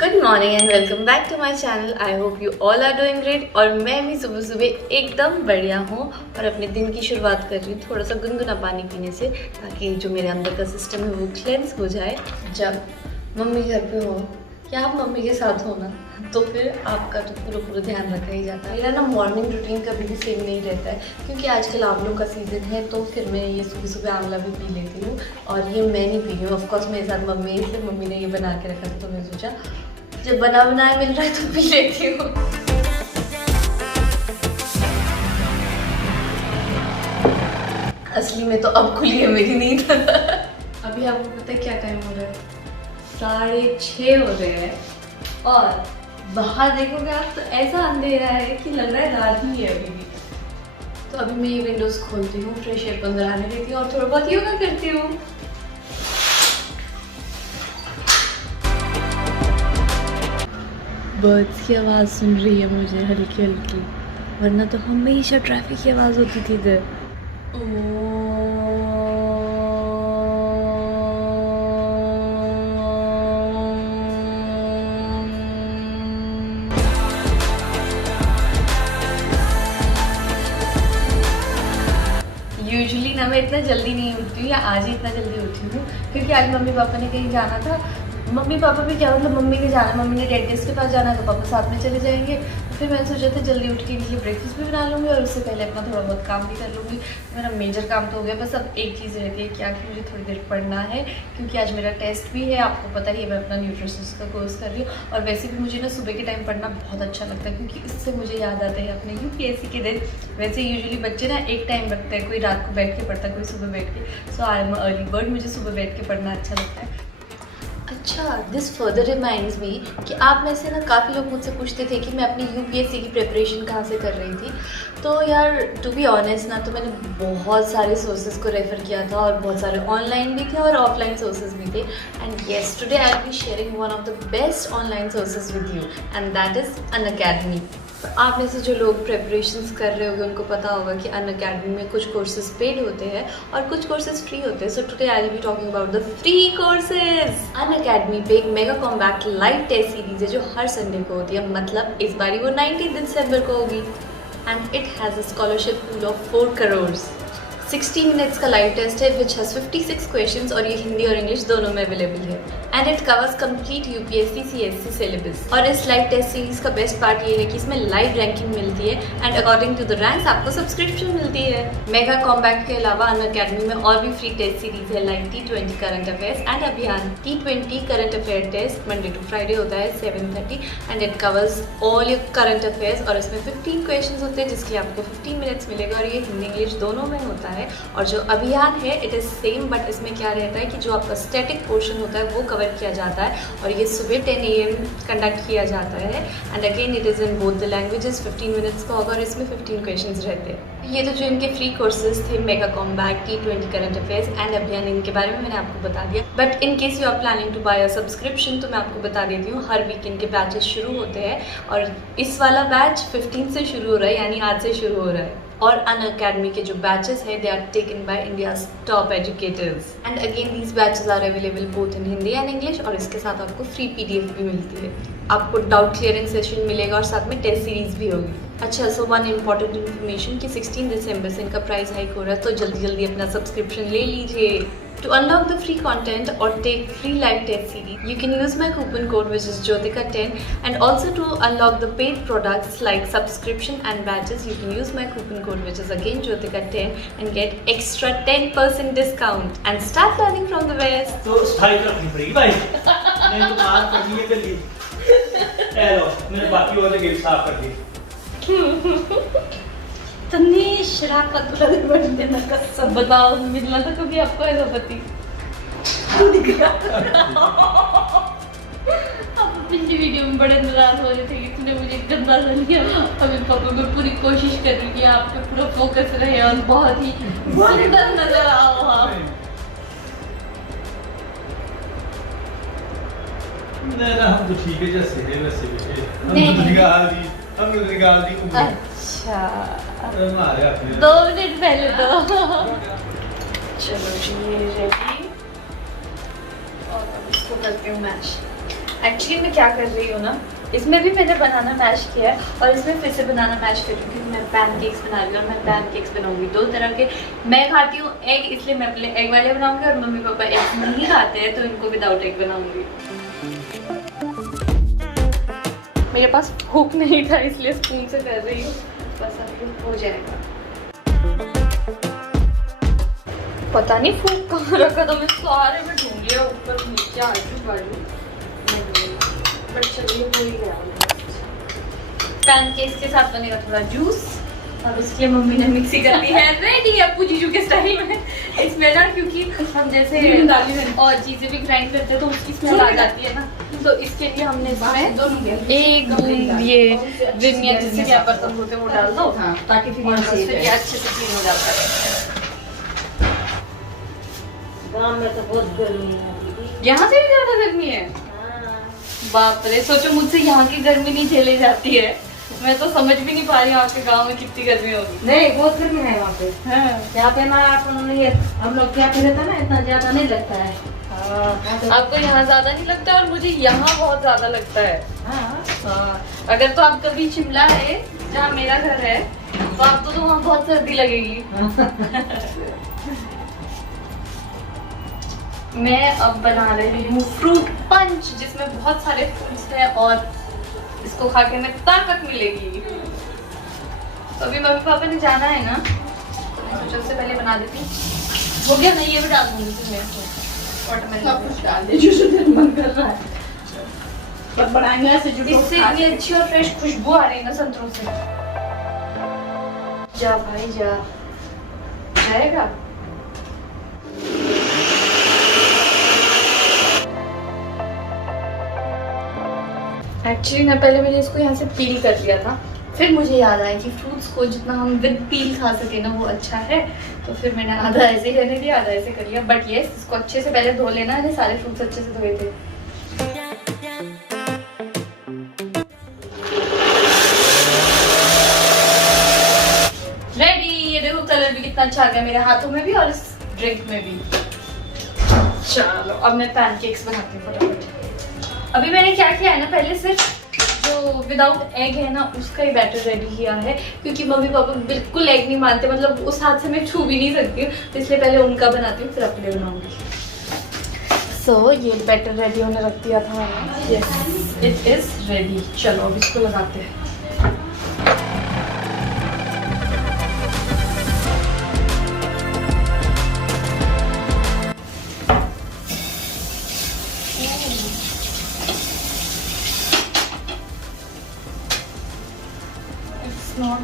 Good morning and welcome back to my channel. I hope you all are doing great. और मैं भी सुबह सुबह एकदम बढ़िया हूँ और अपने दिन की शुरुआत कर रही हूँ थोड़ा सा गुनगुना पानी पीने से, ताकि जो मेरे अंदर का सिस्टम है वो क्लेंस हो जाए। जब मम्मी घर पे हो या आप मम्मी के साथ हो ना, तो फिर आपका तो पूरा ध्यान रखा ही जाता है। मेरा ना मॉर्निंग रूटीन कभी भी सेम नहीं रहता है, क्योंकि आजकल आंवलों का सीज़न है, तो फिर मैं ये सुबह सुबह आंवला भी पी लेती हूँ। और ये मैं नहीं पी रही हूँ, ऑफकोर्स मेरे साथ मम्मी, इसलिए मम्मी ने ये बना के रखा था, तो मैं सोचा जब बना बनाया मिल रहा है तो पी लेती हूँ। असली में तो अब खुली है मेरी नींद। अभी आपको पता है क्या टाइम हो रहा है? 6:30 हो रहे हैं और बाहर देखोगे आप तो ऐसा अंधेरा है कि लग रहा है रात ही है अभी भी। तो अभी मैं ये विंडोज खोलती हूँ, फ्रेश एयर अंदर आने देती हूँ और थोड़ा बहुत योगा करती हूँ। बर्ड्स की आवाज़ सुन रही है मुझे हल्की हल्की, वरना तो हमेशा ट्रैफिक की आवाज़ होती थी इधर। यूजुअली ना मैं इतना जल्दी नहीं उठती हूँ, या आज ही इतना जल्दी उठी हूँ क्योंकि आज मम्मी पापा ने कहीं जाना था। मम्मी पापा भी क्या, मतलब मम्मी ने जाना, मम्मी ने डेंटिस्ट के पास जाना है तो पापा साथ में चले जाएंगे। तो फिर मैंने सोचा था जल्दी उठ के इनके लिए ब्रेकफास्ट भी बना लूँगी और उससे पहले अपना थोड़ा बहुत काम भी कर लूँगी। मेरा मेजर काम तो हो गया, बस अब एक चीज़ रहती है क्या कि मुझे थोड़ी देर पढ़ना है, क्योंकि आज मेरा टेस्ट भी है। आपको पता ही है मैं अपना न्यूट्रिशनिस्ट का कोर्स कर रही हूँ। और वैसे भी मुझे ना सुबह के टाइम पढ़ना बहुत अच्छा लगता है, क्योंकि इससे मुझे याद आता है अपने UPSC के दिन। वैसे यूजुअली बच्चे ना एक टाइम रखते हैं, कोई रात को बैठ के पढ़ता है, कोई सुबह बैठ के। सो आई एम अर्ली बर्ड, मुझे सुबह बैठ के पढ़ना अच्छा लगता है। अच्छा, दिस फर्दर रिमाइंड्स मी कि आप में से ना काफ़ी लोग मुझसे पूछते थे कि मैं अपनी UPSC की प्रिपरेशन कहाँ से कर रही थी। तो यार टू बी ऑनेस्ट ना, तो मैंने बहुत सारे सोर्सेज को रेफ़र किया था और बहुत सारे ऑनलाइन भी थे और ऑफलाइन सोर्सेज भी थे। And yes, today I will be sharing one of the best online sources with you, and that is Unacademy. तो आप में से जो लोग प्रेपरेशंस कर रहे होंगे उनको पता होगा कि अनअकैडमी में कुछ कोर्सेज पेड होते हैं और कुछ कोर्सेज फ्री होते हैं। So today I will be talking about the free courses. Unacademy पे एक mega combat live test series है जो हर संडे को होती है, मतलब इस बारी वो 19 दिसंबर को होगी। And it has a scholarship pool of 4 crore. 60 minutes का लाइव टेस्ट है विच हैज़ 56 क्वेश्चंस और ये हिंदी और इंग्लिश दोनों में अवेलेबल है। And it covers complete UPSC CSC syllabus. और इस लाइव टेस्ट सीरीज का बेस्ट पार्ट ये है कि इसमें लाइव रैंकिंग मिलती है and according to the ranks आपको सब्सक्रिप्शन मिलती है। मेगा कॉम्बैट के अलावा अनअकैडमी में और भी फ्री टेस्ट सीरीज है, like T20 current affairs and Abhiyan. T20 current affair test Monday to Friday होता है 7:30 and it covers all your current affairs. और इसमें 15 क्वेश्चन होते हैं जिसके आपको 15 मिनट्स मिलेगा और ये हिंदी इंग्लिश दोनों में होता है। और जो अभियान है इट इज़ सेम, बट इसमें क्या रहता है कि जो आपका स्टैटिक पोर्शन होता है वो कवर किया जाता है और ये सुबह 10 AM कंडक्ट किया जाता है। And again it is in both the languages. 15 minutes का होगा और इसमें 15 क्वेश्चंस रहते हैं। ये तो जो इनके फ्री कोर्सेज थे, mega combat, T20 current affairs and Abhiyan, इनके बारे में मैंने आपको बता दिया। But in case you are planning to buy a subscription, तो मैं आपको बता देती हूँ हर वीक इनके बैचेस शुरू होते हैं और इस वाला बैच 15 से शुरू हो रहा है, यानी आज से शुरू हो रहा है। और अनअकैडमी के जो बैचेस है they are taken by India's top educators. And again these batches are available both in Hindi and English. और इसके साथ आपको फ्री PDF भी मिलती है, आपको डाउट क्लियरिंग सेशन मिलेगा और साथ में टेस्ट सीरीज भी होगी। अच्छा, सो वन इम्पॉर्टेंट इन्फॉर्मेशन कि 16 दिसंबर से इनका प्राइस हाइक हो रहा है, तो जल्दी जल्दी अपना सब्सक्रिप्शन ले लीजिए। To unlock the free content or take free live test series, you can use my coupon code which is Jyotika10, and also to unlock the paid products like subscription and badges, you can use my coupon code which is again Jyotika10 and get extra 10% discount and start learning from the best. तो सफाई रखनी पड़ेगी भाई। मैं तो बात करनी है गली। ए लो, मैंने बाकी वाले गेट साफ कर दिए। इतनी शराफत वाले बनते ना, कसम बताओ मिलना था कभी आपको ऐसा पति? आप पिछली वीडियो में बड़े नाराज हो रहे थे कि तूने मुझे गंदा सा लिया। अभी पापा मैं पूरी कोशिश कर रही हूँ कि आप पे पूरा फोकस रहे और बहुत ही सुंदर नजर आओ आप। नहीं ना, हम तो ठीक है जैसे है वैसे भी। हम तो निकाल दी। अच्छा, हमारे अपने 2 मिनट पहले तो। चलो जी, ये रेडी और अब इसको करती हूँ मैश। एक्चुअली मैं क्या कर रही हूँ ना, इसमें भी मैंने बनाना मैश किया है और इसमें फिर से बनाना मैश कर रही हूँ क्योंकि मैं पैनकेक्स बना रही हूँ और मैं पैनकेक्स बनाऊंगी 2 तरह के। मैं खाती हूँ एग, इसलिए मैं अपने एग वाले बनाऊंगी और मम्मी पापा एग नहीं खाते हैं तो इनको विदाउट एग बनाऊंगी। मेरे पास फूक नहीं था इसलिए स्पून से कर रही हूँ, बस अभी हो जाएगा। पता नहीं फूक कहाँ रखा था, मैं सारे में ढूंढ लिया, ऊपर नीचे आजू बाजू, बट चलिए हो ही गया। पैनकेक्स के साथ बनेगा थोड़ा जूस, अब इसके लिए मम्मी ने मिक्सी कर दी है रेडी अप्पू जीजू के स्टाइल में। इसमें ना क्योंकि हम जैसे और चीजें भी ग्राइंड करते हैं तो उसकी स्मेल आ जाती है ना, तो इसके लिए हमने इसमें 1 बूंद ये विनिगर जिससे क्या बर्तन होते हैं वो डाल दो ताकि फिर ये अच्छे से क्लीन हो जाता है। गाँव में तो बहुत गर्मी है। यहाँ से भी ज्यादा गर्मी है? बाप रे, सोचो मुझसे यहाँ की गर्मी नहीं झेली जाती है, मैं तो समझ भी नहीं पा रही हूँ आपके गांव में कितनी गर्मी होगी। नहीं बहुत गर्मी है वहाँ पे। हाँ। यहाँ पे ना हम लोग क्या पे रहता है ना, इतना ज्यादा नहीं लगता है। आपको यहाँ ज्यादा नहीं लगता और मुझे यहाँ बहुत ज्यादा लगता है। हाँ। अगर तो आप कभी शिमला है जहाँ मेरा घर है तो आपको तो वहाँ बहुत सर्दी लगेगी। मैं अब बना रही हूँ फ्रूट पंच जिसमें बहुत सारे फ्रूट्स हैं और इसको खा के हमें ताकत मिलेगी। तो अभी मम्मी पापा ने जाना है ना, तो मैं सोचा उससे पहले बना देती हूँ। हो गया नहीं, ये भी डाल दूंगी इसमें, सब कुछ डाल दे जो जो मन कर रहा है, सब बनाएंगे ऐसे जो इससे इतनी अच्छी और फ्रेश खुशबू आ रही है ना संतरों से। जा भाई जा, जाएगा। एक्चुअली ना पहले मैंने इसको यहाँ से पील कर लिया था, फिर मुझे याद आया कि फ्रूट्स को जितना हम विद पील खा सके ना वो अच्छा है, तो फिर मैंने आधा ऐसे ही रहने दिया, आधा ऐसे कर लिया। बट ये इसको अच्छे से पहले धो लेना है, सारे फ्रूट्स अच्छे से धोए थे। रेडी, ये देखो कलर भी कितना अच्छा आ गया मेरे हाथों में भी और इस ड्रिंक में भी। चलो अब मैं पैनकेक्स बनाती हूँ फटाफट। अभी मैंने क्या किया है ना, पहले सिर्फ जो विदाउट एग है ना उसका ही बैटर रेडी किया है क्योंकि मम्मी पापा बिल्कुल एग नहीं मानते, मतलब उस हाथ से मैं छू भी नहीं सकती हूँ, तो इसलिए पहले उनका बनाती हूँ फिर अपने लिए बनाऊंगी। सो ये बैटर रेडी होने रख दिया था। Yes it is ready. चलो अब इसको लगाते हैं। Not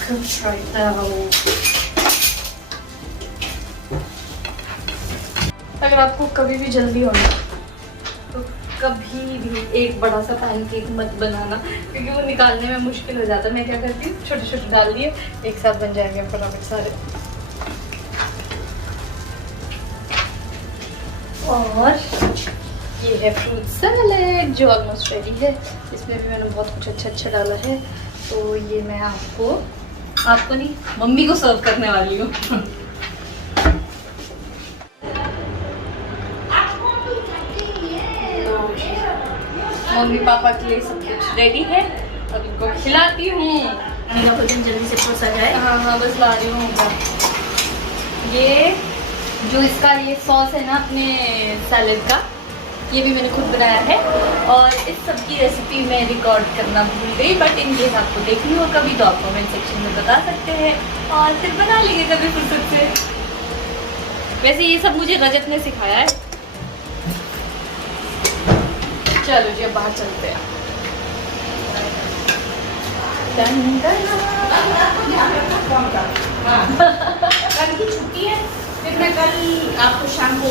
cooked right now. अगर आपको कभी भी जल्दी हो ना तो कभी भी एक बड़ा सा पैनकेक मत बनाना क्योंकि वो निकालने में मुश्किल हो जाता है। मैं क्या करती हूँ, छोटे छोटे डाल दिए, एक साथ बन जाएंगे फटाफट सारे। और ये है फ्रूट सैलेड जो ऑलमोस्ट रेडी है। इसमें भी मैंने बहुत कुछ अच्छा डाला है, तो ये मैं आपको नहीं मम्मी को सर्व करने वाली हूँ। मम्मी पापा के लिए सब कुछ रेडी है, अब इनको खिलाती हूँ। मेरा भोजन जल्दी से परोसा जाए। हाँ बस ला रही हूँ। ये जो इसका ये सॉस है ना अपने सैलेड का, ये भी मैंने खुद बनाया है और इस सब की रेसिपी मैं रिकॉर्ड करना भूल गई, बट इन केस आपको देखनी हो कभी तो आप कमेंट सेक्शन में बता सकते हैं और फिर बना लेंगे कभी फुर्सत से। वैसे ये सब मुझे रजत ने सिखाया है। चलो जी अब बाहर चलते हैं। कल की छुट्टी है, फिर मैं कल आपको शाम को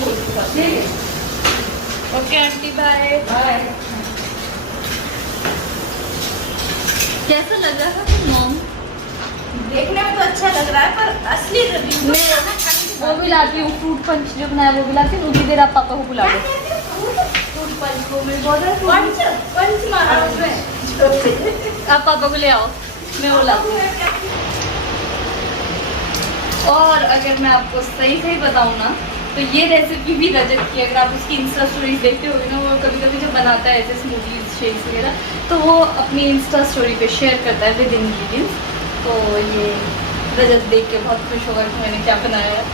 ओके आंटी बाय बाय। कैसा लग रहा था मॉम? देखने में तो अच्छा लग रहा है पर असली रिव्यू मैं वो भी लाती हूँ, फ्रूट पंच जो बनाया वो भी लाती हूँ। उतनी देर आप पापा को बुला दो। फ्रूट पंच को मैं बहुत पंच मारा उसमें। आप पापा को ले आओ, मैं वो लाती हूँ। और अगर मैं आपको सही बताऊँ ना तो ये रेसिपी भी रजत की, अगर आप उसकी इंस्टा स्टोरीज देखते होगे ना, वो कभी कभी जब बनाता है ऐसे स्मूदीज शेक्स वगैरह, तो वो अपनी इंस्टा स्टोरी पे शेयर करता है विद इंग्रेडिएंट्स। तो ये रजत देख के बहुत खुश होगा कि मैंने क्या बनाया है।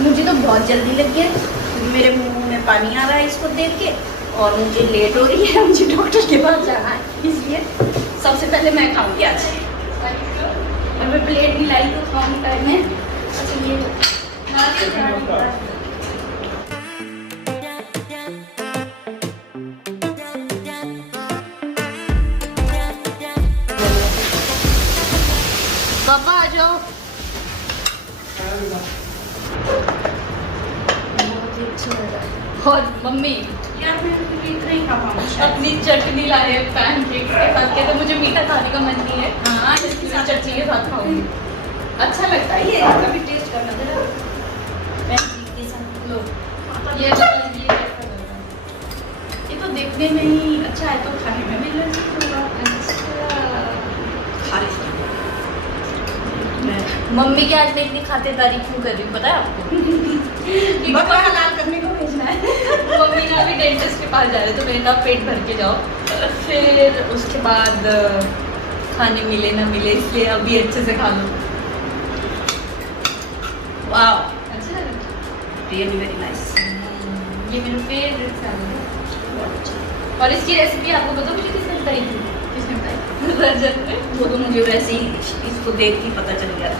मुझे तो बहुत जल्दी लग गया क्योंकि मेरे मुंह में पानी आ रहा है इसको देख के, और मुझे लेट हो रही है, मुझे डॉक्टर के पास जाना है, इसलिए सबसे पहले मैं खाऊंगी आज। और मैं प्लेट भी लाई तो खाऊंगी टाइम में। अच्छा ये पापा आ जाओ। बहुत ही अच्छा लग रहा है। और मम्मी यार मैं इतना ही खा पाऊंगी शायद। अपनी चटनी लाए हैं पैनकेक्स के साथ के, तो मुझे मीठा खाने का मन नहीं है। हाँ इसके साथ चटनी के साथ खाऊंगी। अच्छा लगता है ये ये। कभी टेस्ट करना जरा पैनकेक के साथ। लो ये कैसा लग रहा है? ये तो देखने में ही अच्छा है, तो खाने में भी लजीज होगा। अच्छा। खा लेती हूँ। मम्मी की आज मैं इतनी खातिरदारी क्यों कर रही हूँ पता है आपको? बकरा हलाल करने को भेजना है। मम्मी ना अभी डेंटिस्ट के पास जा रहे, तो मैंने कहा पेट भर के जाओ, फिर उसके बाद खाने मिले ना मिले, इसलिए अभी अच्छे से खा लो। वाह, अच्छा लगा? Really very nice. ये मेरा फेवरेट सैलड है। और इसकी रेसिपी आपको पता मुझे किसने बताई थी? किसने बताया? रजत ने। वो तो मुझे वैसे ही इसको देख के पता चल गया था,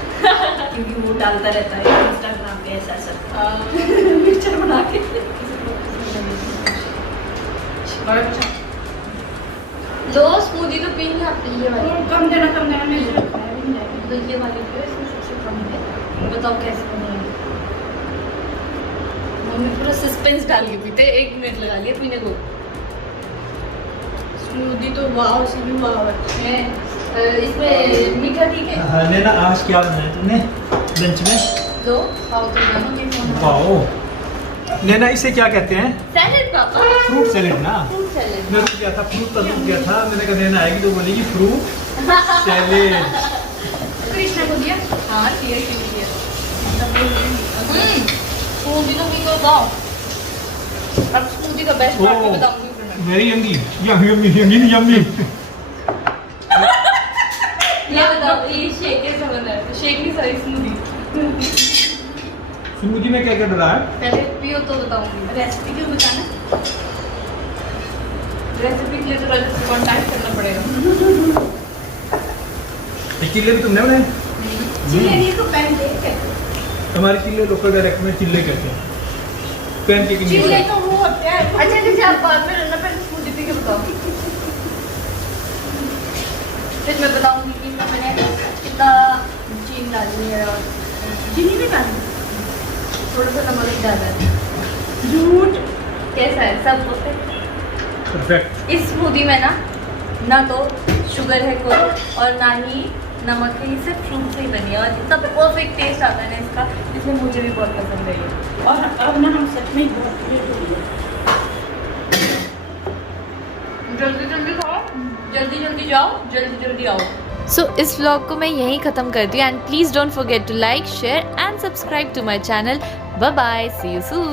क्योंकि वो डालता रहता है इंस्टाग्राम पे ऐसा ऐसा पिक्चर बना के। और अच्छा लो स्मूदी तो पीनी आप, ये वाली। कम देना मुझे रखा है भी नहीं। तो ये वाली पियो, इसमें सबसे कम है। बताओ कैसे बनेगी? मम्मी पूरा सस्पेंस डाल के पीते, 1 मिनट लगा लिया पीने को। स्मूदी तो वाह से भी वाह है। इसमें मीठा ठीक है? नैना आज क्या बनाया तुमने लंच में? लो खाओ तो जानो कि वाओ, नैना इसे क्या कहते हैं? सैलेड पापा। फ्रूट सैलेड ना? Fruit salad. मैं रुक गया था, फ्रूट का रुक गया था। मैंने कहा नैना आएगी तो बोलेगी फ्रूट सैलेड। कृष्णा को दिया। हाँ ठीक है। स्मूदी तो पी को बताओ। अब स्मूदी का बेस्ट पार्ट भी बताऊंगी फिर मैं। Very yummy, yummy yummy. ये बताओ ये शेक कैसा बना है? शेक नहीं सॉरी स्मूदी। स्मूदी में क्या क्या डला है? पहले पियो तो बताऊंगी। रेसिपी क्यों बताना? रेसिपी के लिए तो रजत से कांटेक्ट करना पड़ेगा। चिल्ले भी तुमने बनाए? चिल्ले नहीं तो पैनकेक है। हमारे चिल्ले लोकल डायरेक्ट में चिल्ले कहते हैं, पैनकेक नहीं चिल्ले कहते। तो वो होता है। अच्छा जैसे आप बाद में रहना, पहले स्मूदी पी के बताओ। फिर मैं बताऊंगी कि इसमें मैंने कितना चीनी डाली है और चीनी नहीं डालनी। थोड़ा सा नमक डाला है। झूठ। कैसा है सब बोलते? परफेक्ट। इस स्मूदी में ना तो शुगर है कोई और ना ही नमक है, ये सिर्फ फ्रूट से ही बनी है और इतना परफेक्ट टेस्ट आता है ना इसका, इसलिए मुझे भी बहुत पसंद है ये। और अब ना हम सच में बहुत लेट हो गए। जल्दी जल्दी खाओ, जल्दी जल्दी जाओ, जल्दी जल्दी आओ। सो इस व्लॉग को मैं यहीं ख़त्म करती हूँ and please don't forget to like share and subscribe to my channel. Bye bye, see you soon.